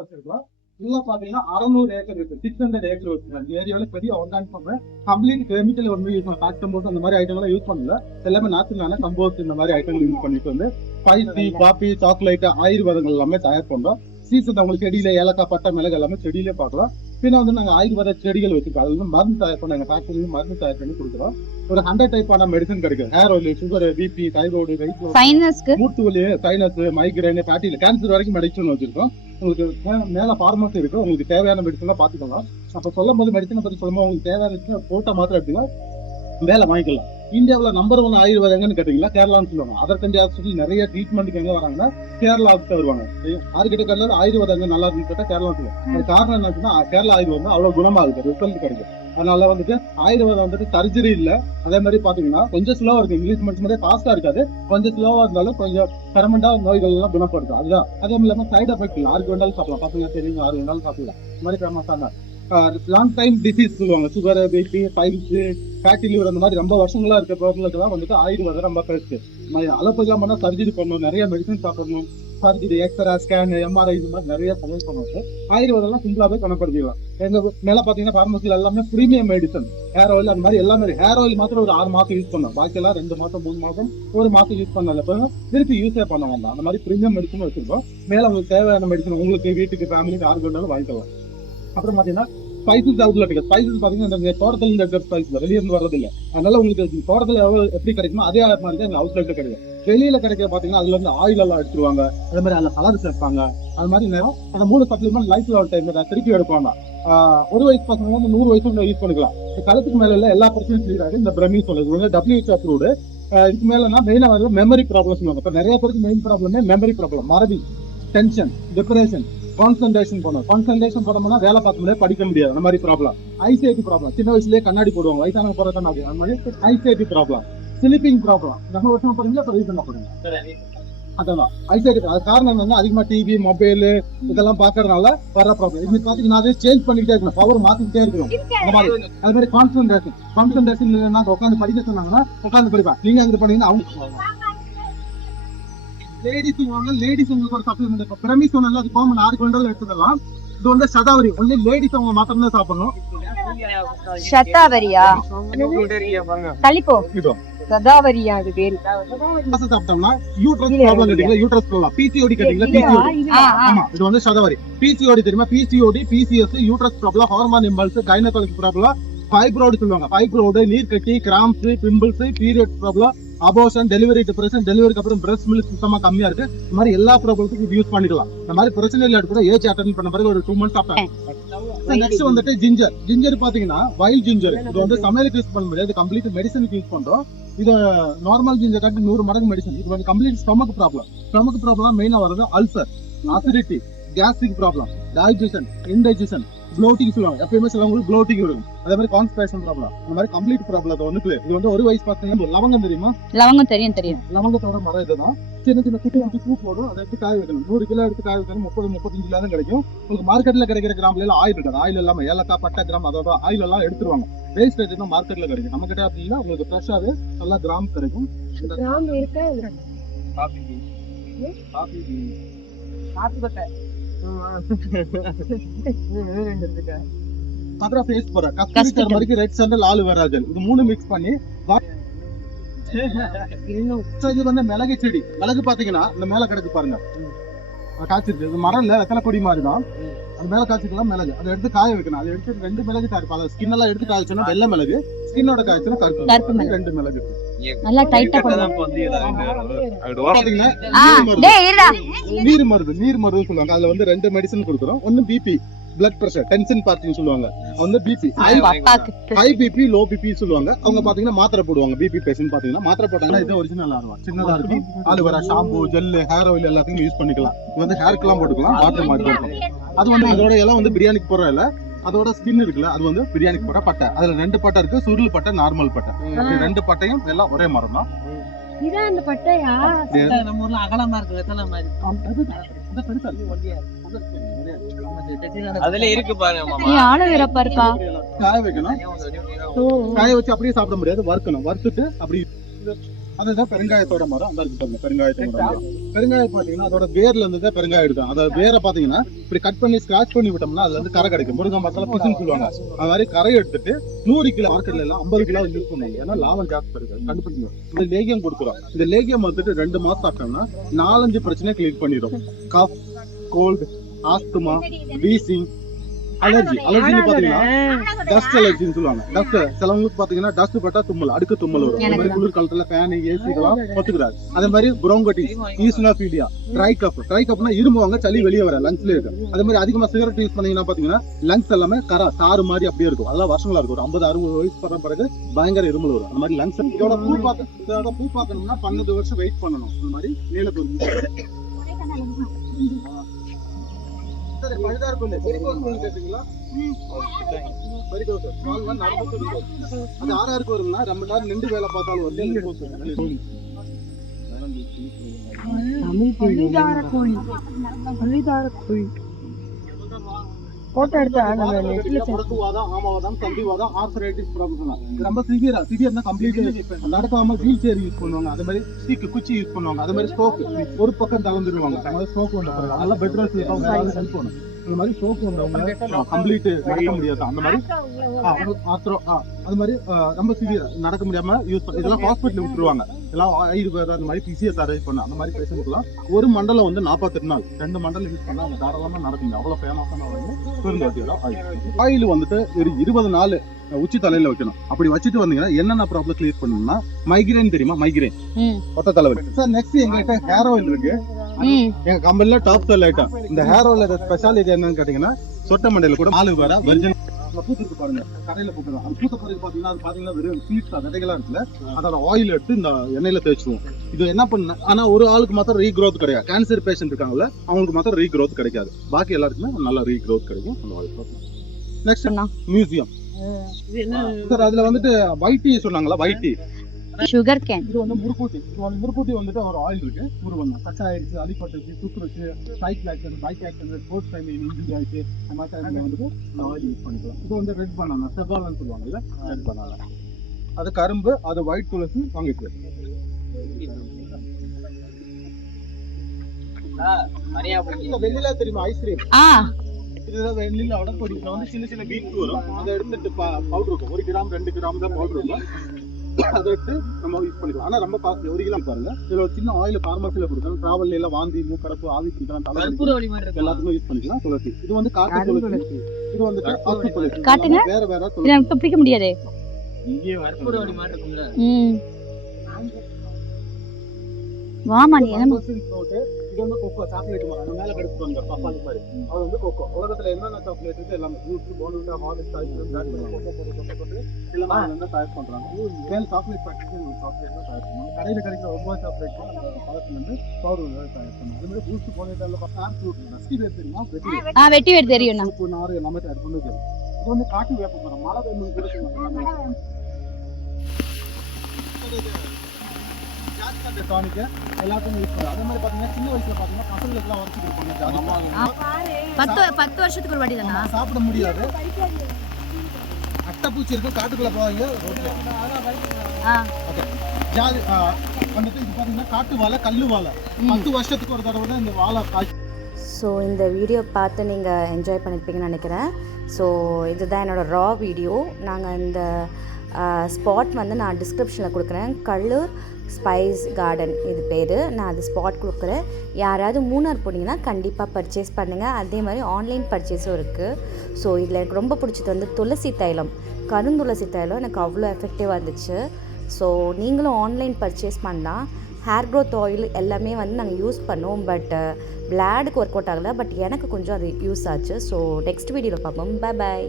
வச்சிருக்கோம். உள்ள பாத்தீங்கன்னா 600 ஏக்கர் இருக்கு. 600 ஏக்கர் வச்சிருக்கோம். இந்த ஏரியாவில் பெரிய ஆர்கானிக் ஃபார்ம், கம்ப்ளீட் கெமிக்கல் வந்து யூஸ் பண்ண காட்டும் அந்த மாதிரி ஐட்டம்லாம் யூஸ் பண்ணல. எல்லாமே நேச்சுரலான கம்போஸ்ட் இந்த மாதிரி ஐட்டங்கள் யூஸ் பண்ணிட்டு வந்து ஸ்பைசி, காபி, சாக்லேட், ஆயுர்வேதங்கள் எல்லாமே தயார் பண்றோம். சீசன் உங்களுக்கு செடியில ஏலக்காய், பட்டை, மிளகு எல்லாமே செடியிலே பார்க்கலாம். பின்ன வந்து நாங்கள் ஆயுர்வேத செடிகள் வச்சிருக்கோம். அதுல வந்து மருந்து தயார் பண்ண எங்கள் ஃபேக்டரி மருந்து தயார் பண்ணி கொடுக்குறோம். ஒரு 100 டைப்பான மெடிசன் கிடைக்கும். Hair oil, sugar, BP, thyroid, மூட்டு வலி, சைனஸ், மைக்ரைன், ஃபேட்டில கேன்சர் வரைக்கும் மெடிசன் வச்சிருக்கோம். உங்களுக்கு மேல பார்மசி இருக்கு. உங்களுக்கு தேவையான மெடிசன் பாத்துக்கலாம். அப்ப சொல்லும் போது மெடிசனை பத்தி சொல்லும்போது உங்களுக்கு தேவையான போட்டா மாத்திரம் அப்படின்னா வேலை வாங்கிக்கலாம். இந்தியாவில் நம்பர் 1 ஆயுர்வேதம் எங்கன்னு கேட்டீங்களா, கேரளான்னு சொல்லுவாங்க. அதற்கு ஹாஸ்பிட்டல் நிறைய ட்ரீட்மெண்ட்டுக்கு எங்க வராங்கன்னா கேரளாவுக்கு வருவாங்க. யாருக்கிட்ட கேரளா ஆயுர்வேதம் எங்க நல்லா இருக்குன்னு கேட்டா கேரளா சொல்லுவாங்க. அது காரணம் என்னன்னா கேரளா ஆயுர்வேதம் அவ்வளவு குணமாகுது, ரிசல்ட் கிடைக்கும். அதனால வந்துட்டு ஆயுர்வேதம் வந்துட்டு சர்ஜரி இல்ல. அதே மாதிரி பாத்தீங்கன்னா கொஞ்சம் ஸ்லோவா இருக்கு. இங்கிலீஷ் மெடிசன் மாதிரி ஃபாஸ்டா இருக்காது. கொஞ்சம் ஸ்லோவா இருந்தாலும் கொஞ்சம் பெர்மனண்டா நோய்கள் எல்லாம் குணப்படுத்தும். அதுதான். அதே இல்லாம சைடு எஃபெக்ட் இல்லை. யாருக்கு வேண்டாலும் சாப்பிடலாம். பசங்க தெரியும், யாரு வேண்டாலும் சாப்பிடலாம். இந்த மாதிரி ஃபேமஸான லாங் டைம் டிசீஸ் சொல்லுவாங்க. Sugar, BP, piles, fatty liver அந்த மாதிரி ரொம்ப வருஷங்களா இருக்க ப்ராப்ளம்க்கு தான் வந்துட்டு ஆயுர்வேதம் ரொம்ப பெஸ்ட். அலோபதிலாம் பண்ணா சர்ஜரி பண்ணணும், நிறைய மெடிசன் சாப்பிடணும். சர்ஜரி, எக்ஸ்ரே, ஸ்கேன், எம்ஆர்ஐ இந்த மாதிரி நிறைய சஜஸ்ட் பண்ணுவாங்க. ஆயுர்வேதம் சிம்பிளாவே குணப்படுத்திக்கலாம். எங்க மேல பாத்தீங்கன்னா பார்மசில எல்லாமே பிரீமியம் மெடிசன், ஹேர் ஆயில் அந்த மாதிரி எல்லாமே. ஹேர் ஆயில் மாத்திரம் ஒரு 6 மாசம் யூஸ் பண்ணலாம். பாக்கி எல்லாம் 2 மாசம் 3 மாசம் 1 மாசம் யூஸ் பண்ணல, திருப்பி யூஸே பண்ண வேண்டாம். அந்த மாதிரி பிரீமியம் மெடிசன் வச்சிருக்கோம். மேல உங்களுக்கு தேவையான மெடிசன் உங்களுக்கு வீட்டுக்கு ஃபேமிலிக்கு யாருக்கு வேணாலும் வாங்கிக்கலாம். அப்புறம் பாத்தீங்கன்னா ஸ்பைசஸ் அவுட்லெட் இருக்கு. ஸ்பைசஸ் பாத்தீங்கன்னா இந்த தோட்டத்துல இருக்கிற ஸ்பைஸ்ல வெளியே இருந்து வர்றது இல்லை. அதனால உங்களுக்கு தோட்டத்துல எப்படி கிடைக்குமோ அதே மாதிரி தான் எங்க அவுட்லெட்ல கிடைக்கும். வெளியில கிடைக்கிற பாத்தீங்கன்னா அதுல இருந்து ஆயில் எல்லாம் எடுத்துருவாங்க. அதே மாதிரி அதுல கலர் சேர்ப்பாங்க. அது மாதிரி நேரம் அந்த 3 சப்ளிமெண்ட் லைஃப்ல டைம் திருப்பி எடுப்பாங்க. 1 வயசு பசங்க 100 வயசு யூஸ் பண்ணிக்கலாம். கழுத்துக்கு மேல இல்ல எல்லா பிரச்சனையும் கிளியர் ஆகுது. இந்த பிரமி சொல்லுது WHO அப்ரூவ்டு. இதுக்கு மேலனா மெயினா வந்து மெமரி ப்ராப்ளம்ஸ். இப்ப நிறைய பேருக்கு மெயின் ப்ராப்ளமே மெமரி ப்ராப்ளம், மறதி, டென்ஷன், டிப்ரெஷன், கான்சன்ட்ரேஷன் பண்ணணும். கான்சன்ட்ரேஷன் பண்ணோம்னா வேலை பார்க்க முடியாது, படிக்க முடியாது. அந்த மாதிரி ப்ராப்ளம். ஐசிஐடி ப்ராப்ளம், சின்ன வயசுலேயே கண்ணாடி போடுவாங்க, வயசானவங்க போற கண்ணாடி, அந்த மாதிரி ஐசிஐடி ப்ராப்ளம். ஸ்லீப்பிங் ப்ராப்ளம், நம்ம வருஷம் போறீங்க இப்போ ரீசன் பண்ணுங்க. அதான் ஐசிஐடி. அது காரணம் வந்து அதிகமா டிவி, மொபைல் இதெல்லாம் பாக்குறதுனால வர ப்ராப்ளம். இது பாத்தீங்கன்னா அதை சேஞ்ச் பண்ணிக்கிட்டே இருக்கணும், பவர் மாத்திக்கிட்டே இருக்கணும். அந்த மாதிரி அது மாதிரி கான்சன்ட்ரேஷன் இல்லைன்னா உட்காந்து படிக்க சொன்னாங்கன்னா உட்காந்து படிப்பேன். நீங்க அங்க பண்ணீங்கன்னா அவங்க லேடிஸ் உங்களுக்கு ஒரு சப்ளிமெண்ட் பிரமி சொன்னால அது காமன் 6 குண்டல் எடுத்துக்கலாம். இது வந்து சதாவரி ஒன்லி லேடிஸ் அவங்க மாத்திரம் தான் சாப்பிடணும். சதாவரியா கலிப்போ சதாவரியா அது பேரு. சாப்பிட்டோம்னா யூட்ரஸ் ப்ராப்ளம் கேட்டீங்களா, யூட்ரஸ் ப்ராப்ளம், பிசிஓடி கேட்டீங்களா, பிசிஓடி. ஆமா, இது வந்து சதாவரி. பிசிஓடி தெரியுமா? PCOD, BCS, uterus problem, hormone impulse, gynaecology problem, fibroid சொல்லுவாங்க. ஃபைப்ராய்டு, நீர் கட்டி, grams, pimples, period problem, abortion, delivery, depression, டெலிவரிக்கு அப்புறம் பிரஸ்ட் மில்க் சுத்தமா கம்மியா இருக்கு. இந்த மாதிரி எல்லா ப்ராப்ளத்துக்கும் இது யூஸ் பண்ணிக்கலாம். இந்த மாதிரி பிரச்சனை கூட ஏஜ் அட்டன் பண்ண பிறகு ஒரு 2 months சாப்பிட்டேன். நெக்ஸ்ட் வந்துட்டு ஜிஞ்சர் பாத்தீங்கன்னா வைல்ட் ஜிஞ்சர். இது வந்து சமையலுக்கு யூஸ் பண்ண முடியாது, கம்ப்ளீட் மெடிசனுக்கு யூஸ் பண்றோம். இது நார்மல் ஜிஞ்சர் காட்டி 100 மடங்கு மெடிசன். இது வந்து கம்ப்ளீட் ஸ்டொமக் ப்ராப்ளம் மெயினா வருது. Ulcer, acidity, gastric problem, digestion, indigestion, bloating சொல்லுவாங்க. எப்பயுமே சிலவங்களுக்கு ப்ளோட்டிங் இருக்கும். அதே மாதிரி கான்ஸ்டிபேஷன் ப்ராப்ளம், அந்த மாதிரி கம்ப்ளீட் ப்ராப்ளம் வந்து இது வந்து 1 வயசு பசங்க. லவங்கம் தெரியுமா? லவங்கம் தெரியும். லவங்கத்தோட மரம் இதுதான். சின்ன குட்டி வந்து பூ போடும். அதை எடுத்து காய வைக்கணும். 100 கிலோ எடுத்து காய வைக்கணும். 30-35 கிலோ தான் கிடைக்கும். உங்களுக்கு மார்க்கெட்ல கிடைக்கிற கிராம்ல எல்லாம் ஆயில் இருக்காது. ஆயில் இல்லாம ஏலக்காய், பட்டை, கிராம் அதோட ஆயில் எல்லாம் எடுத்துருவாங்க. வேஸ்ட் ரேட் தான் மார்க்கெட்ல கிடைக்கும். நம்ம கிட்ட அப்படின்னா உங்களுக்கு ஃப்ரெஷ்ஷாவே நல்லா கிராம் கிடைக்கும். ரெட் சாண்டல், ஆலுவேரா ஜெல், இது 3 மிக்ஸ் பண்ணி இது வந்து மிளகு செடி. மிளகு பாத்தீங்கன்னா இந்த மேல கிடக்கு பாருங்க, காய்ச்சிருக்கு. இது மரம் இல்ல, வெத்தலை கொடி மாதிரி தான். அது மேல காய்ச்சிக்கலாம் மிளகு. அதை எடுத்து காய வைக்கணும். அதை எடுத்து 2 மிளகு தயாரிப்பாங்க. ஸ்கின் எல்லாம் எடுத்து காய்ச்சணும் வெள்ளை மிளகு, ஸ்கின்னோட காய்ச்சணும் கருப்பு மிளகு. 2 மிளகு நல்லா டைட்டா பண்ணுங்க. நீர் மருந்து சொல்லுவாங்க. அதுல வந்து 2 மெடிசன் கொடுக்குறோம். ஒன்னு பிபி, பிளட் பிரஷர், டென்ஷன் பார்ட்டின்னு சொல்லுவாங்க. வந்து BP, high BP, low BP சொல்லுவாங்க. அவங்க பாத்தீங்கன்னா மாத்திரை போடுவாங்க. பிபி பேஷண்ட் பாத்தீங்கன்னா மாத்திரை போட்டாங்கன்னா இது ஒரிஜினல் ஆகும். சின்னதா இருக்கும். Aloe vera, shampoo, gel, hair oil எல்லாத்தையும் யூஸ் பண்ணிக்கலாம். இது வந்து ஹேருக்கு எல்லாம் போட்டுக்கலாம், வாட்டர் மாதிரி இருக்கும். அது வந்து அதோட எல்லாம் வந்து பிரியாணிக்கு போடுற இல்ல, அதோட ஸ்கின் இருக்குல்ல, அது வந்து பிரியாணிக்கு போடுற பட்டை. அதுல 2 பட்டை இருக்கு, சுருள் பட்டை, நார்மல் பட்டை. 2 பட்டையும் எல்லாம் ஒரே மரம் தான். இதான் அந்த பட்டையா? நம்ம ஊர்ல அகலமா இருக்கு, வெத்தலை மாதிரி. அதுல இருக்கு பாருங்க மாமா. ஆலோவேரா பருப்பா காய வைக்கணும். காய வச்சு அப்படியே சாப்பிட முடியாது, வறுக்கணும். வறுத்துட்டு அப்படி அதுதான் பெருங்காயத்தோட மரம். அந்த இருக்கு பாருங்க, பெருங்காயத்தோட மரம். பெருங்காயம் பாத்தீங்கன்னா அதோட வேர்ல இருந்து தான் பெருங்காயம் எடுக்கும். அதாவது வேரை பாத்தீங்கன்னா இப்படி கட் பண்ணி ஸ்கிராச் பண்ணி விட்டோம்னா அதுல இருந்து கரை கிடைக்கும். முருங்கை மரத்துல பிசுன்னு சொல்லுவாங்க. அது மாதிரி கரை எடுத்துட்டு 100 கிலோ மார்க்கெட்ல எல்லாம் 50 கிலோ யூஸ் பண்ணுவாங்க. ஏன்னா லாபம் ஜாஸ்தி இருக்கு, கண்டுபிடிக்கணும். இந்த லேகியம் கொடுக்குறோம். இந்த லேகியம் வந்துட்டு 2 மாசம் சாப்பிட்டோம்னா 4-5 பிரச்சனை கிளியர் பண்ணிடும். Cough, cold, asthma, wheezing, allergy. அலர்ஜின்னு பாத்தீங்கன்னா டஸ்ட் அலர்ஜின்னு சொல்லுவாங்க. டஸ்ட் சிலவங்களுக்கு பாத்தீங்கன்னா டஸ்ட் பட்டா தும்மல், அடுக்கு தும்மல் வரும். அந்த மாதிரி குளிர் காலத்துல ஃபேன், ஏசி இதெல்லாம் ஒத்துக்கிறாரு. அதே மாதிரி ப்ரோங்கோட்டிஸ், ஈஸ்னோஃபீலியா, ட்ரை கப்னா இருமுவாங்க, சளி வெளியே வர லங்ஸ்ல இருக்கு. அதே மாதிரி அதிகமா சிகரெட் யூஸ் பண்ணீங்கன்னா பாத்தீங்கன்னா லங்ஸ் எல்லாமே சாறு மாதிரி அப்படியே இருக்கும். அதெல்லாம் வருஷங்களா இருக்கும். ஒரு 50-60 வயசு பண்ற பிறகு பயங்கர இருமல் வரும். அந்த மாதிரி லங்ஸ். இதோட பூ பார்க்கணும்னா 12 வருஷம் வெயிட் பண்ணணும். அந்த மாதிரி நீலப்பூர் பழுதாருக்குள்ள கேட்டீங்களா? அது ஆறாருக்கு வரும்னா ரொம்ப நேரம் நின்று வேலை பார்த்தாலும் வந்து போட்டோ எடுத்தா முடக்குவாதம், ஆமாவாதம், சந்திவாதம், ஆர்த்தரைட்டிஸ் ப்ராப்ளம். ரொம்ப சிவியர்னா கம்ப்ளீட் நடக்காம வீல் சேர் யூஸ் பண்ணுவாங்க. அதே மாதிரி ஸ்டிக், குச்சி யூஸ் பண்ணுவாங்க. அதே மாதிரி ஸ்ட்ரோக், ஒரு பக்கம் தளர்ந்துருவாங்க. அந்த மாதிரி ஸ்ட்ரோக் வந்தவங்க அதெல்லாம் பெட் ரெஸ்ட் ஹெல்ப் பண்ணும். இந்த மாதிரி ஸ்ட்ரோக் வந்தவங்க கம்ப்ளீட் நடக்க முடியாது. அந்த மாதிரி அது மாதிரி ரொம்ப சிவியர் நடக்க முடியாம யூஸ் பண்ண இதெல்லாம் ஹாஸ்பிட்டல் விட்டுருவாங்க. எல்லாம் ஆயுர்வேதம் அந்த மாதிரி பிசிஎஸ் அரேஞ்ச் பண்ண அந்த மாதிரி பேஷண்ட்லாம் ஒரு மண்டலம் வந்து 42 நாள் 2 மண்டலம் யூஸ் பண்ணா அவங்க தாராளமா நடக்க முடியும். அவ்வளவு ஃபேமஸான ஆயில் வந்துட்டு ஒரு 20 நாள் உச்சி தலையில வைக்கணும். அப்படி வச்சுட்டு வந்தீங்கன்னா என்னென்ன ப்ராப்ளம் கிளியர் பண்ணணும்னா மைக்ரேன் தெரியுமா? மைக்ரேன், ஒத்த தலைவலி. சார் நெக்ஸ்ட் எங்ககிட்ட ஹேர் ஆயில் இருக்கு. எங்க கம்பெனில டாப் செல் ஐட்டம். இந்த ஹேர் ஆயிலோட ஸ்பெஷாலிட்டி என்னன்னு கேட்டீங்கன்னா சொட்ட மண்டையில கூட 4 வேற வெர்ஜின் பூத்துருக்கு பாருங்க, கடையில பூத்துக்கலாம். அது பூத்த பிறகு பாத்தீங்கன்னா வெறும் சீட்ஸா விதைகளா இருக்குல்ல, அதோட ஆயில் எடுத்து இந்த எண்ணெயில தேய்ச்சுவோம். இது என்ன பண்ண ஆனா ஒரு ஆளுக்கு மாத்திரம் ரீக்ரோத் கிடையாது. கேன்சர் பேஷண்ட் இருக்காங்கல்ல அவங்களுக்கு மாத்திரம் ரீக்ரோத் கிடைக்காது. பாக்கி எல்லாருக்குமே நல்ல ரீக்ரோத் கிடைக்கும். அந்த ஆயில். Next museum. சார் அதுல வந்துட்டு வைட் டீ சொன்னாங்களா? White tea, sugar can. இது வந்து முருக்கூட்டி. முருக்கூட்டி வந்துட்டு ஒரு ஆயில் இருக்கு. முருவன் கச்சா ஆயிடுச்சு, அடிப்பட்டுச்சு, சுற்றுச்சு, cycle accident, bike accident, sports time injury ஆயிடுச்சு, அந்த மாதிரி டைம்ல வந்துட்டு இந்த ஆயில் யூஸ் பண்ணிக்கலாம். இது வந்து ரெட் பனானா, செபாலன்னு சொல்லுவாங்க இல்ல, ரெட் பனானா. அது கரும்பு, அது ஒயிட் துளசி வாங்கிட்டு. வெண்ணிலா தெரியுமா? ஐஸ்கிரீம். இதுதான் வெண்ணிலா உடம்பொடி. வந்து சின்ன சின்ன பீட்ஸ் வரும். அதை எடுத்துட்டு பவுடர் இருக்கும். 1 கிராம் 2 கிராம் தான் பவுடர் இருக்கும். அதை எடுத்து நம்ம யூஸ் பண்ணிக்கலாம். ஆனா ரொம்ப காஸ்ட்லி. 1 கிலோ பாருங்க. இதுல ஒரு சின்ன ஆயில் பார்மசில கொடுக்கணும். டிராவல்ல எல்லாம் வாந்தி, மூக்கடப்பு, ஆவி பிடிக்கலாம், எல்லாத்துக்கும் யூஸ் பண்ணிக்கலாம். துளசி. இது வந்து காட்டு துளசி. இது வந்து ஆத்து துளசி. காட்டுங்க. வேற வேற இப்ப பிடிக்க முடியாது. இங்கே வர்ப்புற வழி மாதிரி இருக்கும்ல. வாமா நீ என்ன இது வந்து கோகோ சாக்லேட் மாதிரி. அந்த மேல கடிச்சிட்டு வந்த பப்பாளி மாதிரி. அது வந்து கோகோ. உலகத்துல என்னென்ன சாக்லேட் இருக்கு எல்லாமே juice, Bournvita, Horlicks, ice cream, black cocoa எல்லாமே வந்து தயார் பண்றாங்க. மேல சாக்லேட் ஃபேக்டரி சாக்லேட் தான் தயார் பண்ணுவாங்க. கடையில கிடைக்கிற ஒவ்வொரு சாக்லேட் பழத்துல இருந்து பவுடர் தயார் பண்ணுவாங்க. அது மாதிரி பூஸ்ட், போன்விட்டா எல்லாம் ஃபேர் ஃப்ரூட், நஸ்டி வேர் தெரியுமா? வெட்டி வேர் தெரியும். உப்பு, நாறு எல்லாமே தயார் பண்ணுவாங்க. இது வந்து காட்டு வேப்ப மரம். மழை வேணும் கூட சொல்லுவாங்க. எல்லாத்துக்கும் யூஸ் பண்ணுவாங்க. அதே மாதிரி பாத்தீங்கன்னா சின்ன வயசுல பாத்தீங்கன்னா பசங்களுக்கு எல்லாம் வரைச்சு கொடுப்பாங்க. 10 வருஷத்துக்கு ஒரு வாட்டி தானா? சாப்பிட முடியாது. அட்டைப்பூச்சி இருக்கு, காட்டுக்குள்ள போவாங்க. வந்துட்டு இது பாத்தீங்கன்னா காட்டு வாழை, கல்லு வாழை. 10 வருஷத்துக்கு ஒரு தடவை தான் இந்த வாழை காய். ஸோ இந்த வீடியோ பார்த்து நீங்கள் என்ஜாய் பண்ணியிருப்பீங்கன்னு நினைக்கிறேன். ஸோ இதுதான் என்னோடய ரா வீடியோ. நாங்கள் இந்த ஸ்பாட் வந்து நான் டிஸ்கிரிப்ஷனில் கொடுக்குறேன். கல்லூர் ஸ்பைஸ் கார்டன் இது பேர். நான் அது ஸ்பாட் கொடுக்குறேன். யாராவது மூணார் போனீங்கன்னா கண்டிப்பாக பர்ச்சேஸ் பண்ணுங்கள். அதே மாதிரி ஆன்லைன் பர்ச்சேஸும் இருக்குது. ஸோ இதில் எனக்கு ரொம்ப பிடிச்சது வந்து துளசி தைலம், கருந்துளசி தைலம். எனக்கு அவ்வளோ எஃபெக்டிவாக இருந்துச்சு. ஸோ நீங்களும் ஆன்லைன் பர்ச்சேஸ் பண்ணலாம். ஹேர் க்ரோத் ஆயில் எல்லாமே வந்து நாங்கள் யூஸ் பண்ணோம். பட் பிளாடுக்கு ஒர்க் அவுட் ஆகலை. பட் எனக்கு கொஞ்சம் அது யூஸ் ஆச்சு. ஸோ நெக்ஸ்ட் வீடியோவில் பார்ப்போம். பாய்.